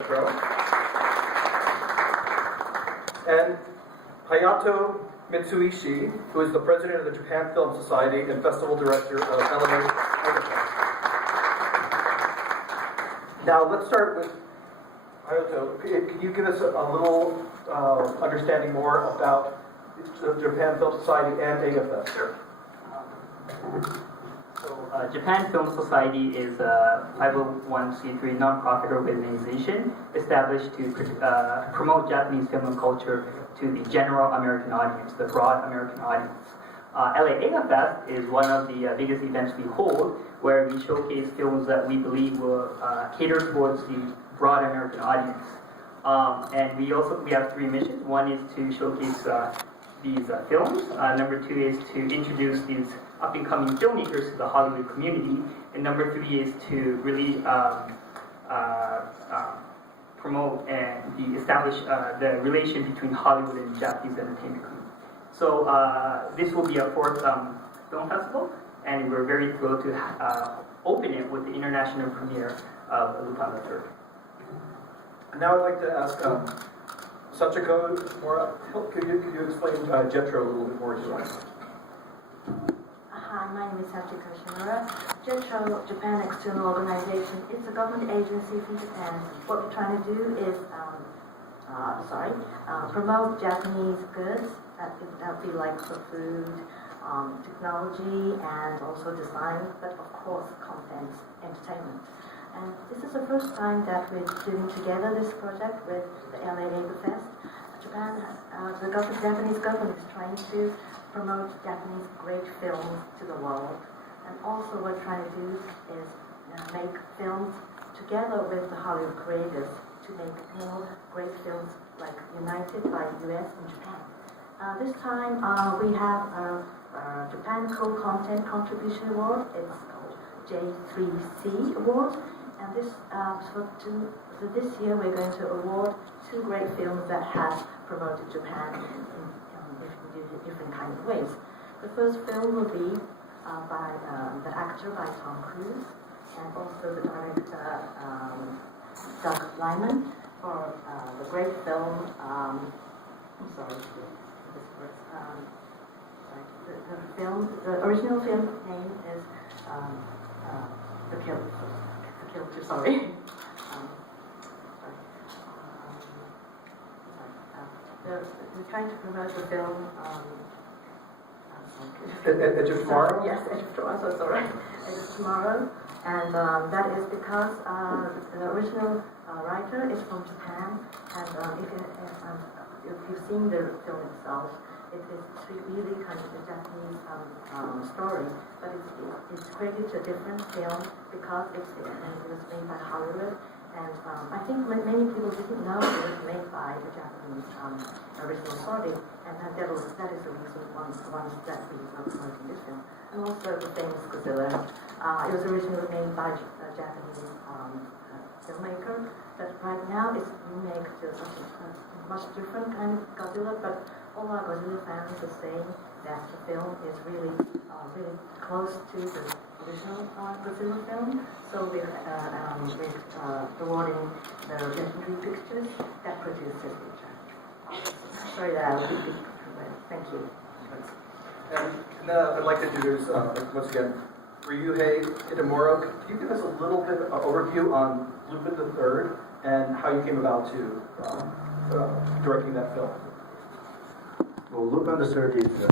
And Hayato Mitsuishi, who is the president of the Japan Film Society and festival director of LA Eigafest. Now let's start with Hayato. Can you give us a little understanding more about the Japan Film Society and Eigafest? Sure. Japan Film Society is a 501c3 nonprofit organization established to promote Japanese film and culture to the general American audience, the broad American audience. LA Eigafest is one of the biggest events we hold, where we showcase films that we believe will cater towards the broad American audience. And we have three missions. One is to showcase these films. Number two is to introduce these up-and-coming filmmakers to the Hollywood community. And number three is to really promote and establish the relation between Hollywood and Japanese entertainment community. So this will be our fourth film festival, and we're very thrilled to open it with the international premiere of Lupin III. And now I'd like to ask Sachiko Mora, could you explain JETRO a little bit more to us? Hi, my name is Sachiko Shimura. JETRO, Japan External Organization, it's a government agency from Japan. What we're trying to do is promote Japanese goods that would be like for food, technology, and also design, but of course content, entertainment. And this is the first time that we're doing together this project with the LA Eigafest. The Japanese government is trying to promote Japanese great films to the world. And also what we're trying to do is make films together with the Hollywood creators to make more great films like united by US and Japan. This time we have a Japan Co-Content Contribution Award. It's called J3C Award. And this year we're going to award two great films that have promoted Japan in different kind of ways. The first film will be by the actor by Tom Cruise, and also the director Doug Liman for the great film. The original film name is The Killer. We're trying to promote the film. Edge of Tomorrow? Yes, Edge of Tomorrow, so sorry. Edge of Tomorrow. And that is because the original writer is from Japan, and if you've seen the film itself, it is really kind of a Japanese story, but it's created a different film because it was made by Hollywood, and I think many people didn't know it was made by the Japanese original story, and that is the reason once that we were promoting this film. And also the famous Godzilla. It was originally made by a Japanese filmmaker, but right now it's remade to a much different kind of Godzilla, but all our Godzilla fans are saying that the film is really close to the original Godzilla film. So we're rewarding the legendary pictures that produced this picture. Sorry that I was a bit thank you. And I'd like to introduce, once again, Ryuhei Kitamura. Can you give us a little bit of overview on Lupin III and how you came about to directing that film? Well, Lupin III is one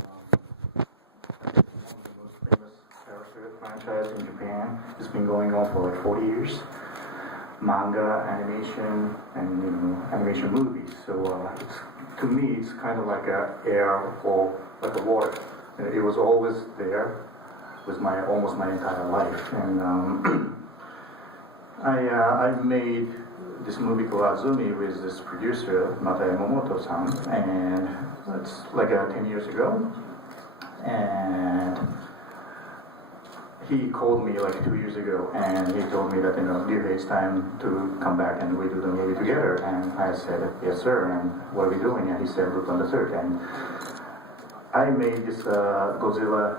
of the most famous character franchise in Japan. It's been going on for like 40 years. Manga, animation, and animation movies. So to me, it's kind of like air or like a water. It was always there with almost my entire life. And I made this movie called Azumi with this producer, Mata Yamamoto-san, and it's like 10 years ago. And he called me like 2 years ago, and he told me that, Ryuhei, it's time to come back and we do the movie together. And I said, yes, sir, and what are we doing? And he said, Lupin III. And I made this Godzilla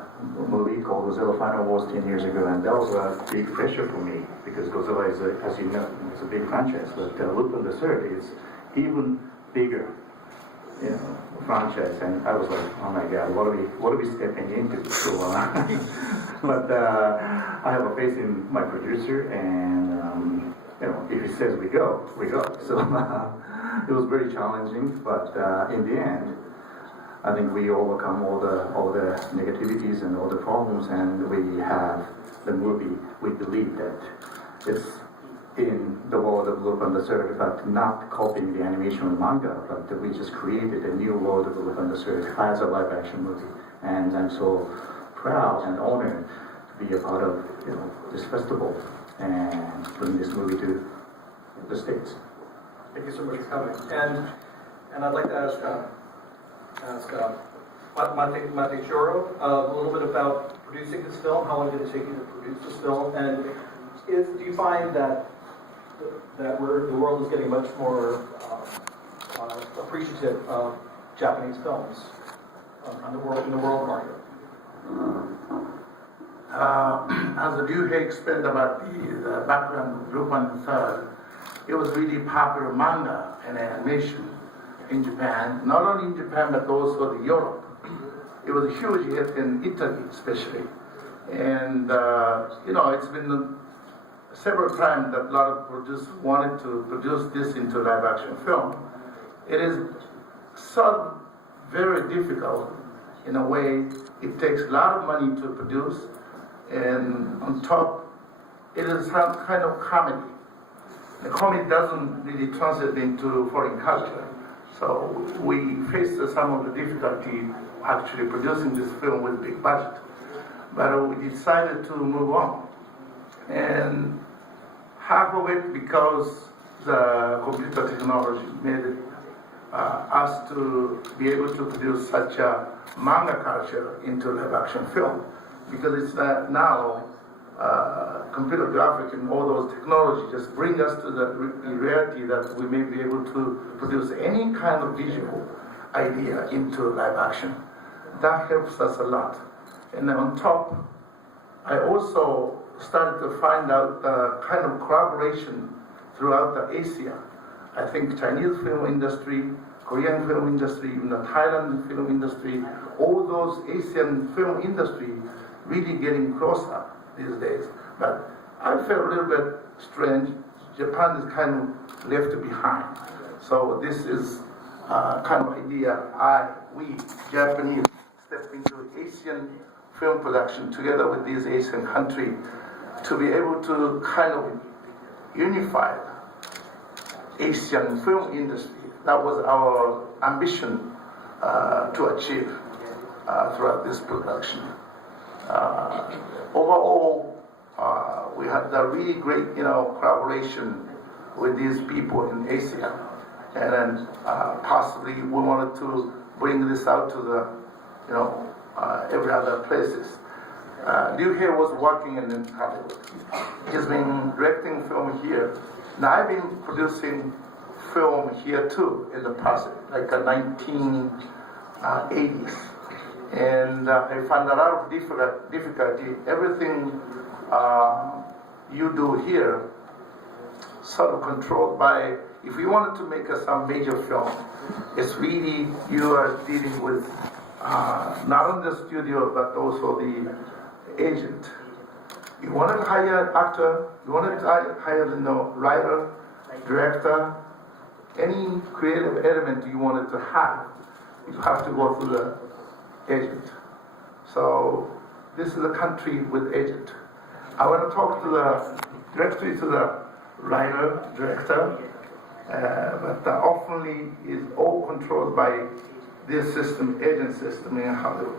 movie called Godzilla Final Wars 10 years ago, and that was a big pressure for me, because Godzilla is, as you know, it's a big franchise, but Lupin the Third is even bigger, franchise. And I was like, oh my God, what are we stepping into? So, but I have a faith in my producer, and if he says we go, we go. So it was very challenging, but in the end, I think we overcome all the negativities and all the problems, and we have the movie. We believe that it's in the world of Lupin the Third, but not copying the animation or manga, but we just created a new world of Lupin the Third as a live-action movie. And I'm so proud and honored to be a part of this festival and bring this movie to the States. Thank you so much for coming. And I'd like to ask Mate Choro a little bit about producing this film. How long did it take you to produce this film? And do you find that the world is getting much more appreciative of Japanese films in the world market? As Liu He explained about the background of Lupin III, it was really popular manga and animation in Japan, not only in Japan but also in Europe. It was a huge hit in Italy especially. And it's been several times that a lot of producers wanted to produce this into live action film. It is so very difficult in a way. It takes a lot of money to produce, and on top, it is some kind of comedy. The comedy doesn't really translate into foreign culture. So we faced some of the difficulty actually producing this film with big budget. But we decided to move on. And half of it because the computer technology made us to be able to produce such a manga culture into live action film. Because it's now computer graphic and all those technology just bring us to the reality that we may be able to produce any kind of visual idea into live action. That helps us a lot. And then on top, I also started to find out kind of collaboration throughout the Asia. I think Chinese film industry, Korean film industry, even the Thailand film industry, all those Asian film industry really getting closer these days. But I felt a little bit strange. Japan is kind of left behind. So this is kind of idea we Japanese step into Asian film production together with these Asian countries to be able to kind of unify Asian film industry. That was our ambition to achieve throughout this production. Overall, we had a really great, collaboration with these people in Asia, and then possibly we wanted to bring this out to the, every other places. Liu He was working in Hollywood. He's been directing film here. Now I've been producing film here too in the past, like 1980s. And I found a lot of difficulty. Everything you do here sort of controlled by, if you wanted to make some major film, it's really, you are dealing with not only the studio, but also the agent. You want to hire an actor, you want to hire the writer, director, any creative element you wanted to have, you have to go through the agent. So this is a country with agent. I want to talk to directly to the writer, director, but oftenly is all controlled by this system, agent system in Hollywood.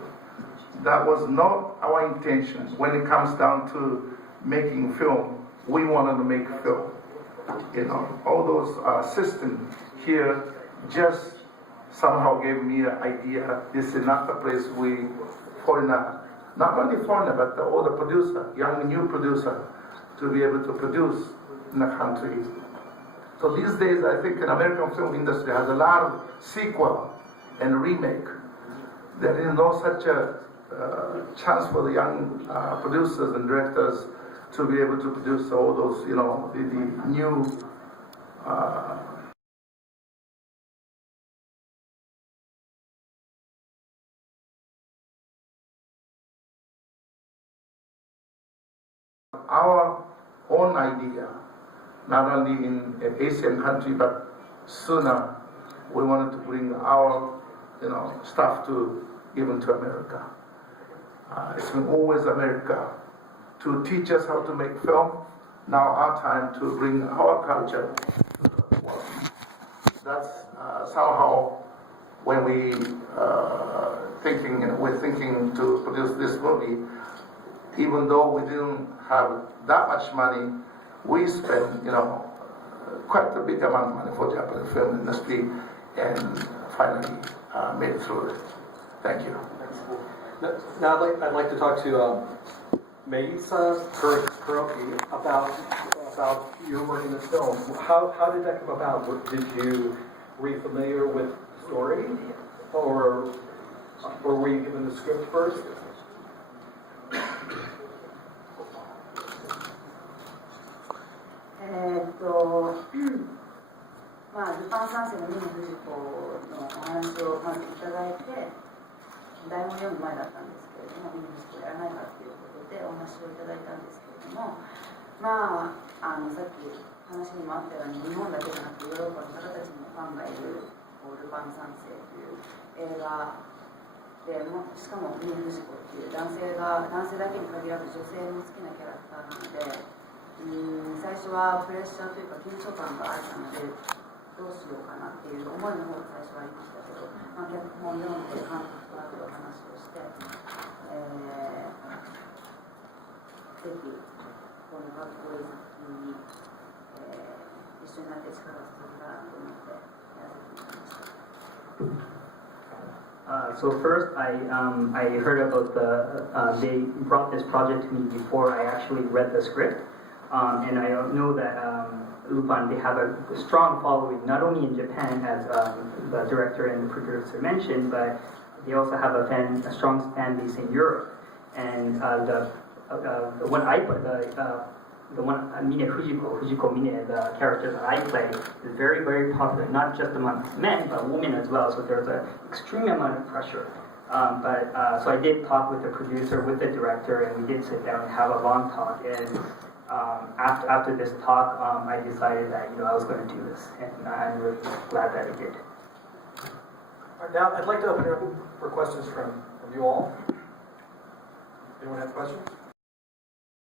That was not our intention. When it comes down to making film, we wanted to make film. All those systems here just somehow gave me an idea. This is not the place foreigner, not only foreigner, but all the producer, young new producer, to be able to produce in the country. So these days, I think an American film industry has a lot of sequel and remake. There is no such a chance for the young producers and directors to be able to produce all those, the new our own idea, not only in an Asian country, but sooner we wanted to bring our, stuff to even to America. It's been always America to teach us how to make film. Now our time to bring our culture to the world. That's somehow when we're thinking to produce this movie. Even though we didn't have that much money, we spent, quite a big amount of money for Japanese film industry, and finally made it through it. Thank you. Now I'd like to talk to Meisa Kuroki about your work in this film. How did that come about? Were you familiar with the story, or were you given the script first?ルパン三世の峰不二子のお話をまずいただいて、台本読む前だったんですけれども、峰不二子やらないかということでお話をいただいたんですけれども、さっき話にもあったように、日本だけじゃなくてヨーロッパの方たちにもファンがいるルパン三世という映画で、しかも峰不二子という男性だけに限らず女性も好きなキャラクターなので、最初はプレッシャーというか緊張感があったので、どうしようかなっていう思いの方が最初はありましたけど、脚本を読んで監督とあるお話をして、ぜひこのかっこいい作品に、一緒になって力を注げたらなと思ってやらせてもらいました。So first, I heard about they brought this project to me before I actually read the script, and I know that Lupin, they have a strong following not only in Japan, as the director and the producer mentioned, but they also have a strong fan base in Europe. And the one I put the one Mine Fujiko Mine, the character that I play, is very, very popular, not just among men, but women as well. So there's an extreme amount of pressure. So I did talk with the producer, with the director, and we did sit down and have a long talk. And after this talk, I decided that I was going to do this, and I'm really glad that I did. All right, now I'd like to open it up for questions from you all. Anyone have questions?